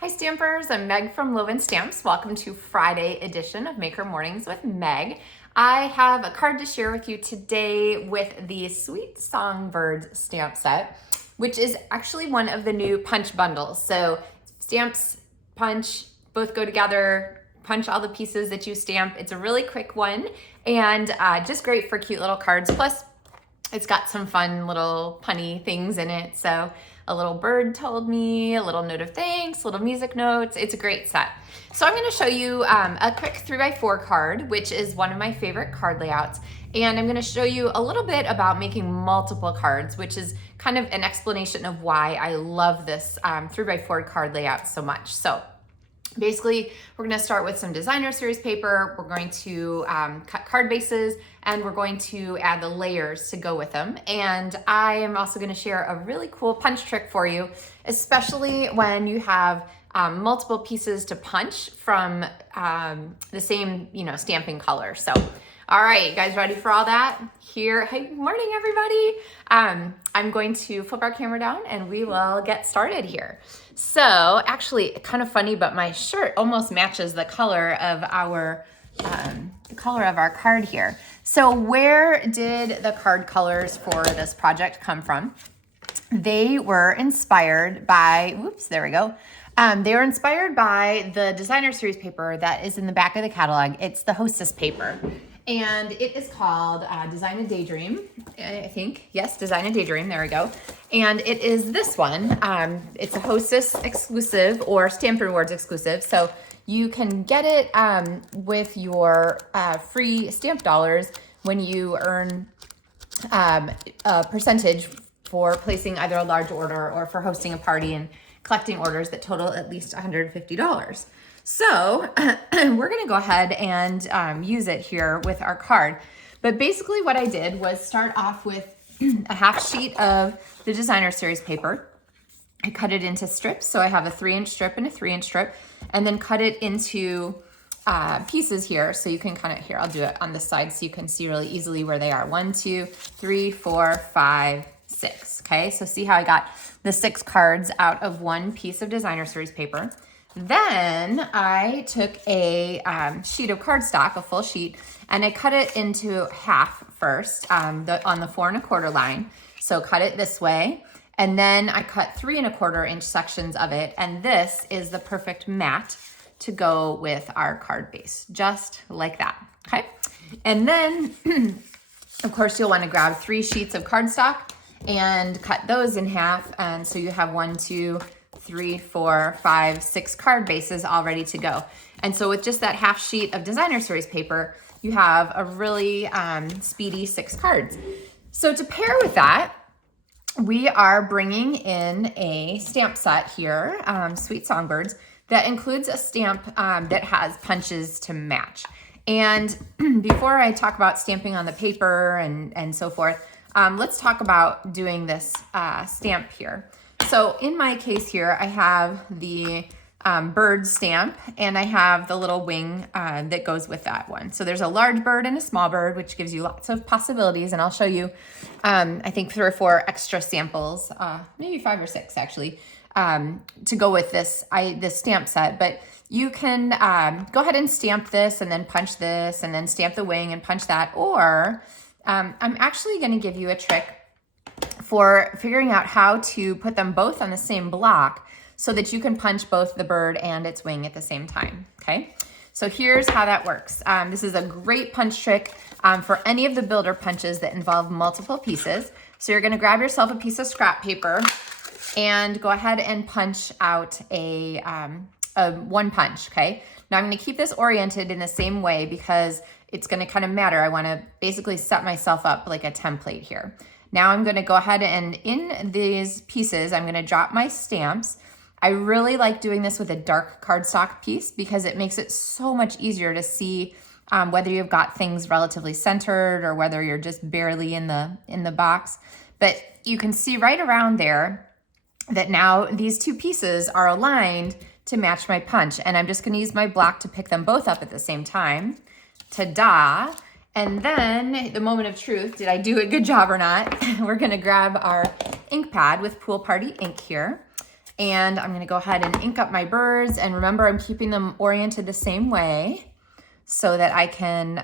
Hi Stampers, I'm Meg from Loven Stamps. Welcome to Friday edition of Maker Mornings with Meg. I have a card to share with you today with the Sweet Songbird stamp set, which is actually one of the new punch bundles. So stamps, punch, both go together, punch all the pieces that you stamp. It's a really quick one and just great for cute little cards. Plus, it's got some fun little punny things in it. So a little bird told me, a little note of thanks, little music notes. It's a great set. So I'm gonna show you a quick 3x4 card, which is one of my favorite card layouts. And I'm gonna show you a little bit about making multiple cards, which is kind of an explanation of why I love this 3x4 card layout so much. So basically, we're going to start with some designer series paper. We're going to cut card bases, and we're going to add the layers to go with them. And I am also going to share a really cool punch trick for you, especially when you have multiple pieces to punch from the same, stamping color. So, all right, you guys ready for all that? Here, hey, good morning, everybody. I'm going to flip our camera down and we will get started here. So actually kind of funny, but my shirt almost matches the color of our card here. So where did the card colors for this project come from? They were inspired by, there we go. They were inspired by the designer series paper that is in the back of the catalog. It's the Hostess paper. And it is called Design a Daydream, I think. Yes, Design a Daydream, there we go. And it is this one. It's a Hostess exclusive or Stampin' Rewards exclusive. So you can get it with your free stamp dollars when you earn a percentage for placing either a large order or for hosting a party and collecting orders that total at least $150. So we're gonna go ahead and use it here with our card. But basically what I did was start off with a half sheet of the designer series paper. I cut it into strips. So I have a 3-inch strip and a 3-inch strip, and then cut it into pieces here. So you can kind of, here, I'll do it on the side so you can see really easily where they are. 1, 2, 3, 4, 5, 6. Okay, so see how I got the 6 cards out of one piece of designer series paper. Then I took a sheet of cardstock, a full sheet, and I cut it into half first on the 4 1/4 line. So cut it this way, and then I cut 3 1/4 inch sections of it, and this is the perfect mat to go with our card base, just like that, okay? And then, of course, you'll want to grab 3 sheets of cardstock and cut those in half, and so you have 1, 2, 3, 4, 5, 6 card bases all ready to go. And so with just that half sheet of designer series paper, you have a really speedy 6 cards. So to pair with that, we are bringing in a stamp set here, Sweet Songbirds, that includes a stamp that has punches to match. And before I talk about stamping on the paper and so forth, let's talk about doing this stamp here. So in my case here, I have the bird stamp, and I have the little wing that goes with that one. So there's a large bird and a small bird, which gives you lots of possibilities. And I'll show you, I think 3 or 4 extra samples, maybe 5 or 6 actually, to go with this stamp set. But you can go ahead and stamp this and then punch this and then stamp the wing and punch that. Or I'm actually going to give you a trick for figuring out how to put them both on the same block so that you can punch both the bird and its wing at the same time, okay? So here's how that works. This is a great punch trick for any of the builder punches that involve multiple pieces. So you're gonna grab yourself a piece of scrap paper and go ahead and punch out a one punch, okay? Now I'm gonna keep this oriented in the same way because it's gonna kind of matter. I wanna basically set myself up like a template here. Now I'm gonna go ahead and in these pieces, I'm gonna drop my stamps. I really like doing this with a dark cardstock piece because it makes it so much easier to see whether you've got things relatively centered or whether you're just barely in the box. But you can see right around there that now these 2 pieces are aligned to match my punch. And I'm just gonna use my block to pick them both up at the same time. Ta-da! And then the moment of truth, did I do a good job or not? We're gonna grab our ink pad with Pool Party ink here. And I'm gonna go ahead and ink up my birds. And remember, I'm keeping them oriented the same way so that I can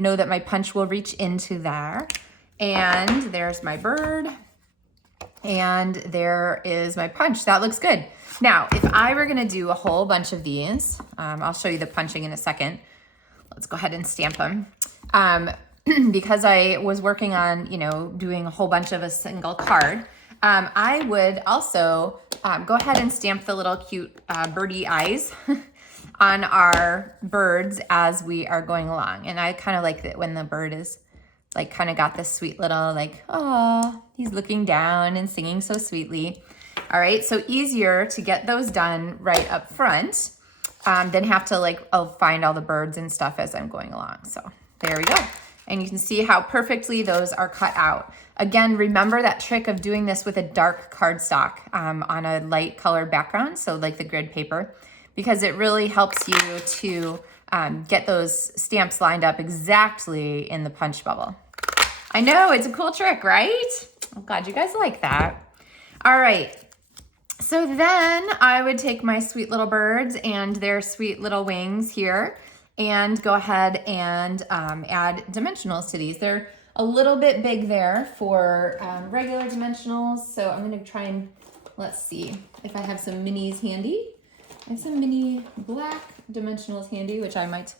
know that my punch will reach into there. And there's my bird. And there is my punch. That looks good. Now, if I were gonna do a whole bunch of these, I'll show you the punching in a second. Let's go ahead and stamp them. Because I was working on, you know, doing a whole bunch of a single card, I would also go ahead and stamp the little cute birdie eyes on our birds as we are going along. And I kind of like that when the bird is like kind of got this sweet little like, oh, he's looking down and singing so sweetly. All right, so easier to get those done right up front than have to like, find all the birds and stuff as I'm going along. So there we go. And you can see how perfectly those are cut out. Again, remember that trick of doing this with a dark cardstock on a light colored background, so like the grid paper, because it really helps you to get those stamps lined up exactly in the punch bubble. I know, it's a cool trick, right? I'm glad you guys like that. All right, so then I would take my sweet little birds and their sweet little wings here and go ahead and add dimensionals to these. They're a little bit big there for regular dimensionals, so I'm gonna try and, let's see if I have some minis handy. I have some mini black dimensionals handy, which I might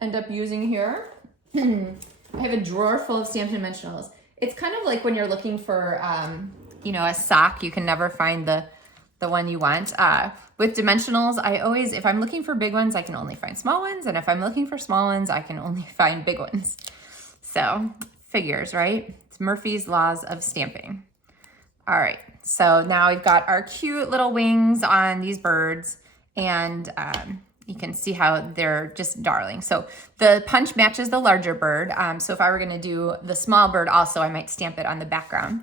end up using here. I have a drawer full of stamped dimensionals. It's kind of like when you're looking for, you know, a sock, you can never find the one you want. With dimensionals, I always, if I'm looking for big ones, I can only find small ones. And if I'm looking for small ones, I can only find big ones. So figures, right? It's Murphy's Laws of Stamping. All right, so now we've got our cute little wings on these birds, and you can see how they're just darling. So the punch matches the larger bird. So if I were gonna do the small bird also, I might stamp it on the background.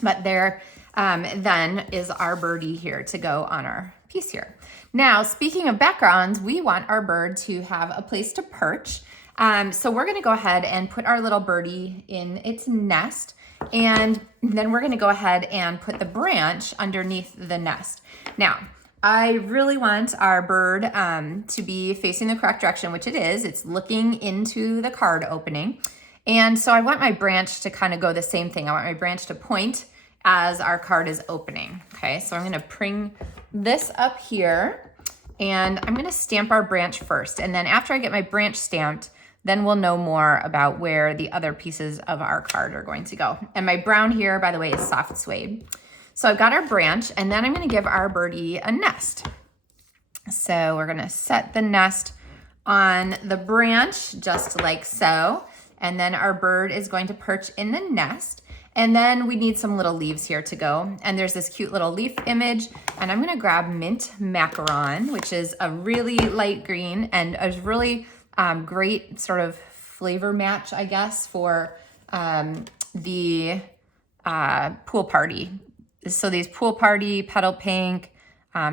But there then is our birdie here to go on our piece here. Now, speaking of backgrounds, we want our bird to have a place to perch. So we're gonna go ahead and put our little birdie in its nest, and then we're gonna go ahead and put the branch underneath the nest. Now, I really want our bird to be facing the correct direction, which it is. It's looking into the card opening. And so I want my branch to kind of go the same thing. I want my branch to point as our card is opening. Okay, so I'm gonna bring this up here and I'm gonna stamp our branch first. And then after I get my branch stamped, then we'll know more about where the other pieces of our card are going to go. And my brown here, by the way, is soft suede. So I've got our branch, and then I'm gonna give our birdie a nest. So we're gonna set the nest on the branch, just like so. And then our bird is going to perch in the nest. And then we need some little leaves here to go. And there's this cute little leaf image. And I'm gonna grab Mint Macaron, which is a really light green and a really great sort of flavor match, I guess, for the pool party. So these pool party, petal pink,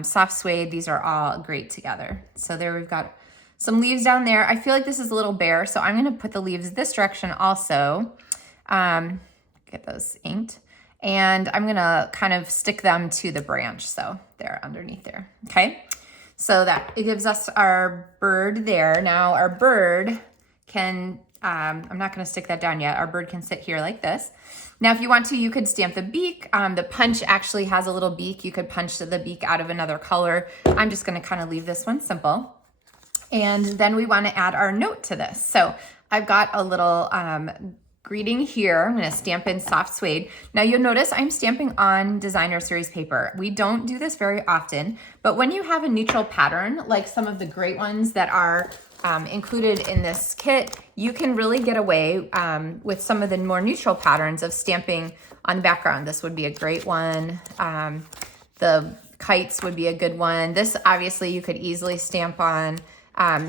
soft suede, these are all great together. So there we've got some leaves down there. I feel like this is a little bare, so I'm gonna put the leaves this direction also. Get those inked. And I'm gonna kind of stick them to the branch. So they're underneath there, okay? So that it gives us our bird there. Now our bird can, I'm not gonna stick that down yet. Our bird can sit here like this. Now, if you want to, you could stamp the beak. The punch actually has a little beak. You could punch the beak out of another color. I'm just gonna kind of leave this one simple. And then we wanna add our note to this. So I've got a little greeting here. I'm gonna stamp in soft suede. Now you'll notice I'm stamping on designer series paper. We don't do this very often, but when you have a neutral pattern, like some of the great ones that are included in this kit, you can really get away with some of the more neutral patterns of stamping on the background. This would be a great one. The kites would be a good one. This obviously you could easily stamp on.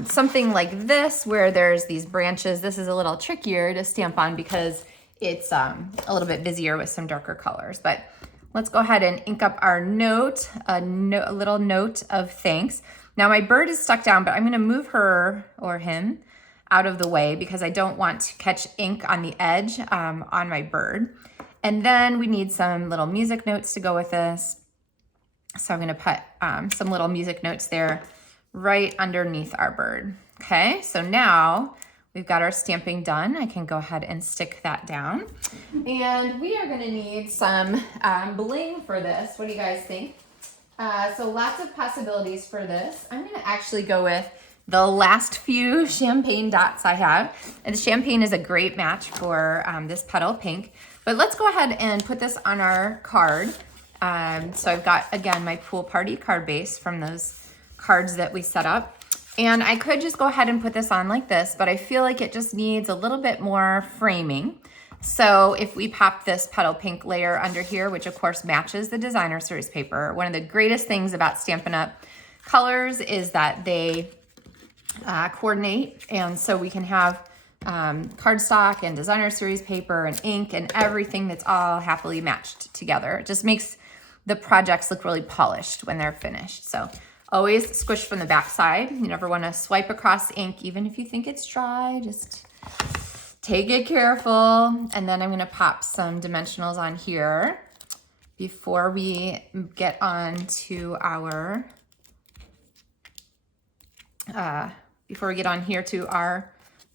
Something like this where there's these branches. This is a little trickier to stamp on because it's a little bit busier with some darker colors. But let's go ahead and ink up our note, a little note of thanks. Now my bird is stuck down, but I'm gonna move her or him out of the way because I don't want to catch ink on the edge on my bird. And then we need some little music notes to go with this. So I'm gonna put some little music notes there right underneath our bird. Okay, so now we've got our stamping done. I can go ahead and stick that down. And we are gonna need some bling for this. What do you guys think? So lots of possibilities for this. I'm gonna actually go with the last few champagne dots I have. And the champagne is a great match for this petal pink. But let's go ahead and put this on our card. So I've got, again, my pool party card base from those cards that we set up. And I could just go ahead and put this on like this, but I feel like it just needs a little bit more framing. So if we pop this petal pink layer under here, which of course matches the designer series paper, one of the greatest things about Stampin' Up! Colors is that they coordinate. And so we can have cardstock and designer series paper and ink and everything that's all happily matched together. It just makes the projects look really polished when they're finished. So always squish from the back side. You never want to swipe across ink, even if you think it's dry. Just take it careful. And then I'm going to pop some dimensionals on here before we get on to our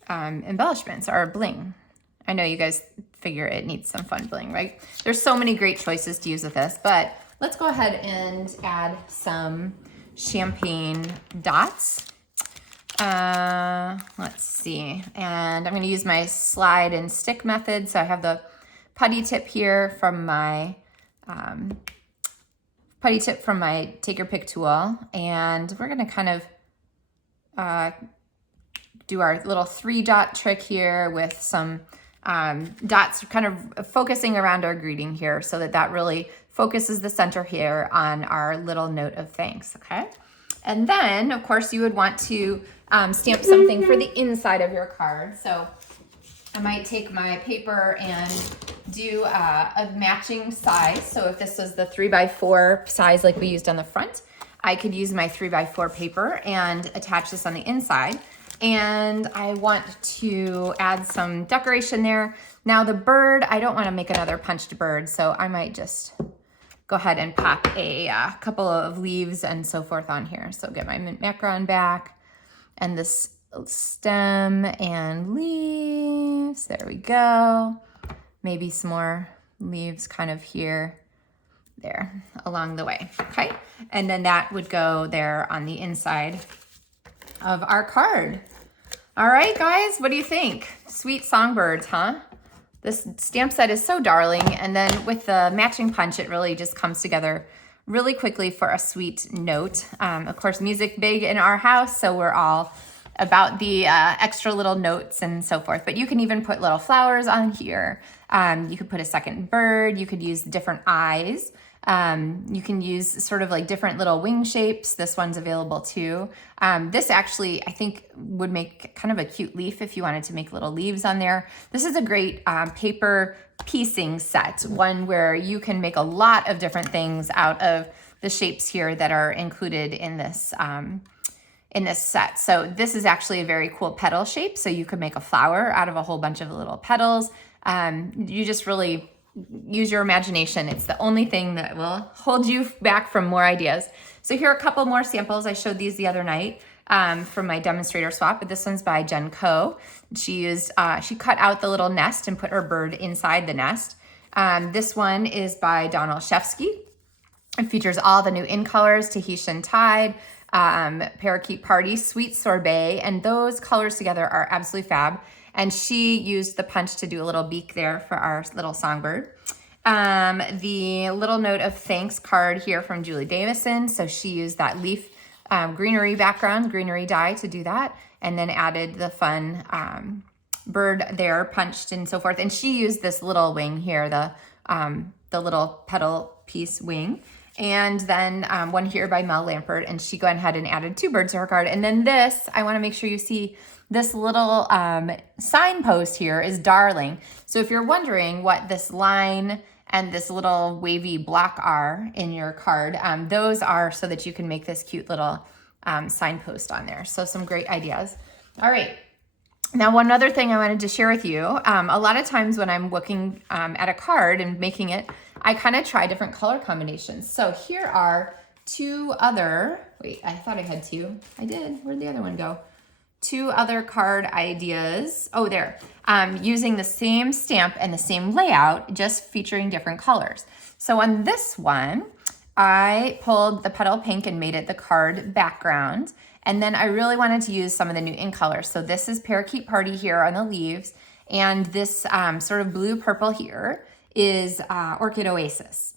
embellishments, our bling. I know you guys figure it needs some fun bling, right? There's so many great choices to use with this, but let's go ahead and add some champagne dots. Let's see. And I'm going to use my slide and stick method. So I have the putty tip here from my take your pick tool. And we're going to kind of do our little 3-dot trick here with some dots kind of focusing around our greeting here so that really focuses the center here on our little note of thanks, okay? And then, of course, you would want to stamp something for the inside of your card. So I might take my paper and do a matching size. So if this was the 3x4 size like we used on the front, I could use my 3x4 paper and attach this on the inside. And I want to add some decoration there. Now the bird, I don't want to make another punched bird, so I might just go ahead and pop a couple of leaves and so forth on here. So get my mint macaron back and this stem and leaves. There we go. Maybe some more leaves kind of here, there, along the way, okay? And then that would go there on the inside of our card. All right, guys, what do you think? Sweet songbirds, huh? This stamp set is so darling. And then with the matching punch, it really just comes together really quickly for a sweet note. Of course, music big in our house, so we're all about the extra little notes and so forth. But you can even put little flowers on here. You could put a second bird. You could use different eyes. You can use sort of like different little wing shapes. This one's available too. This actually, I think, would make kind of a cute leaf if you wanted to make little leaves on there. This is a great paper piecing set, one where you can make a lot of different things out of the shapes here that are included in this set. So this is actually a very cool petal shape. So you could make a flower out of a whole bunch of little petals. You just really use your imagination. It's the only thing that will hold you back from more ideas. So here are a couple more samples. I showed these the other night from my demonstrator swap, but this one's by Jen Coe. She cut out the little nest and put her bird inside the nest. This one is by Don Olszewski. It features all the new in colors, Tahitian Tide, Parakeet Party, Sweet Sorbet, and those colors together are absolutely fab. And she used the punch to do a little beak there for our little songbird. The little note of thanks card here from Julie Davison. So she used that leaf greenery background, greenery die to do that, and then added the fun bird there, punched and so forth. And she used this little wing here, the little petal piece wing. And then one here by Mel Lampert, and she went ahead and added 2 birds to her card. And then this, I want to make sure you see this little signpost here is darling. So if you're wondering what this line and this little wavy block are in your card, those are so that you can make this cute little signpost on there. So some great ideas. All right. Now, one other thing I wanted to share with you, a lot of times when I'm looking at a card and making it, I kind of try different color combinations. So here are two other, wait, I thought I had two. I did. Where'd the other one go? Two other card ideas. Oh, there. Using the same stamp and the same layout, just featuring different colors. So on this one, I pulled the petal pink and made it the card background. And then I really wanted to use some of the new ink colors. So this is Parakeet Party here on the leaves. And this sort of blue purple here is Orchid Oasis.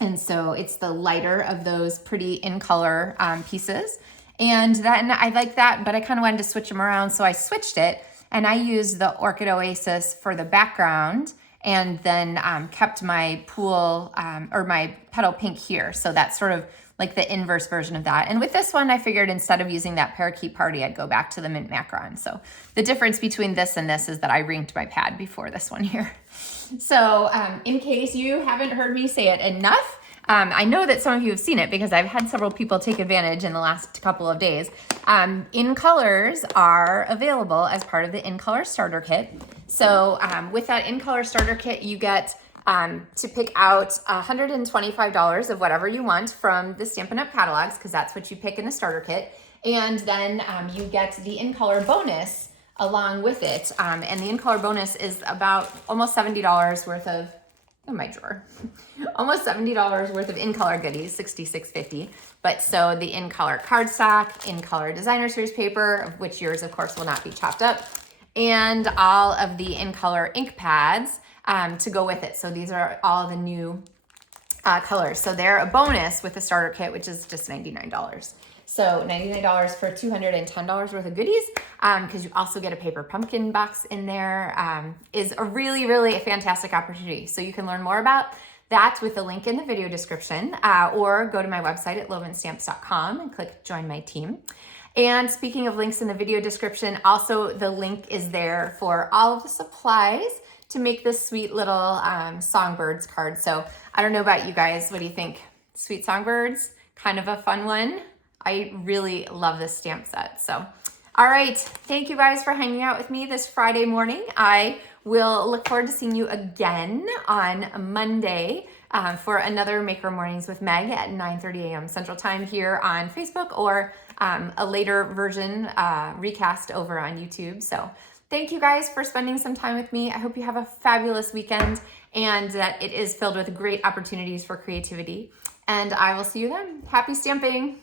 And so it's the lighter of those pretty in color pieces. And then I like that, but I kind of wanted to switch them around. So I switched it and I used the Orchid Oasis for the background and then kept my pool or my petal pink here. So that's sort of like the inverse version of that. And with this one, I figured instead of using that Parakeet Party, I'd go back to the Mint Macaron. So the difference between this and this is that I rinked my pad before this one here. So in case you haven't heard me say it enough, I know that some of you have seen it because I've had several people take advantage in the last couple of days. In colors are available as part of the in color starter kit. So with that in color starter kit, you get to pick out $125 of whatever you want from the Stampin' Up! Catalogs, because that's what you pick in the starter kit. And then you get the in color bonus along with it. And the in color bonus is about almost $70 worth of, in my drawer, almost $70 worth of in color goodies, $66.50. But so the in color cardstock, in color designer series paper, of which yours of course will not be chopped up, and all of the in color ink pads to go with it. So these are all the new colors. So they're a bonus with the starter kit, which is just $99. So $99 for $210 worth of goodies, because you also get a paper pumpkin box in there, is a really, really fantastic opportunity. So you can learn more about that with the link in the video description, or go to my website at lovenstamps.com and click join my team. And speaking of links in the video description, also the link is there for all of the supplies to make this sweet little Songbirds card. So I don't know about you guys, what do you think? Sweet Songbirds, kind of a fun one. I really love this stamp set. So, all right, thank you guys for hanging out with me this Friday morning. I will look forward to seeing you again on Monday for another Maker Mornings with Meg at 9:30 a.m. Central Time here on Facebook, or a later version recast over on YouTube. So thank you guys for spending some time with me. I hope you have a fabulous weekend and that it is filled with great opportunities for creativity. And I will see you then. Happy stamping.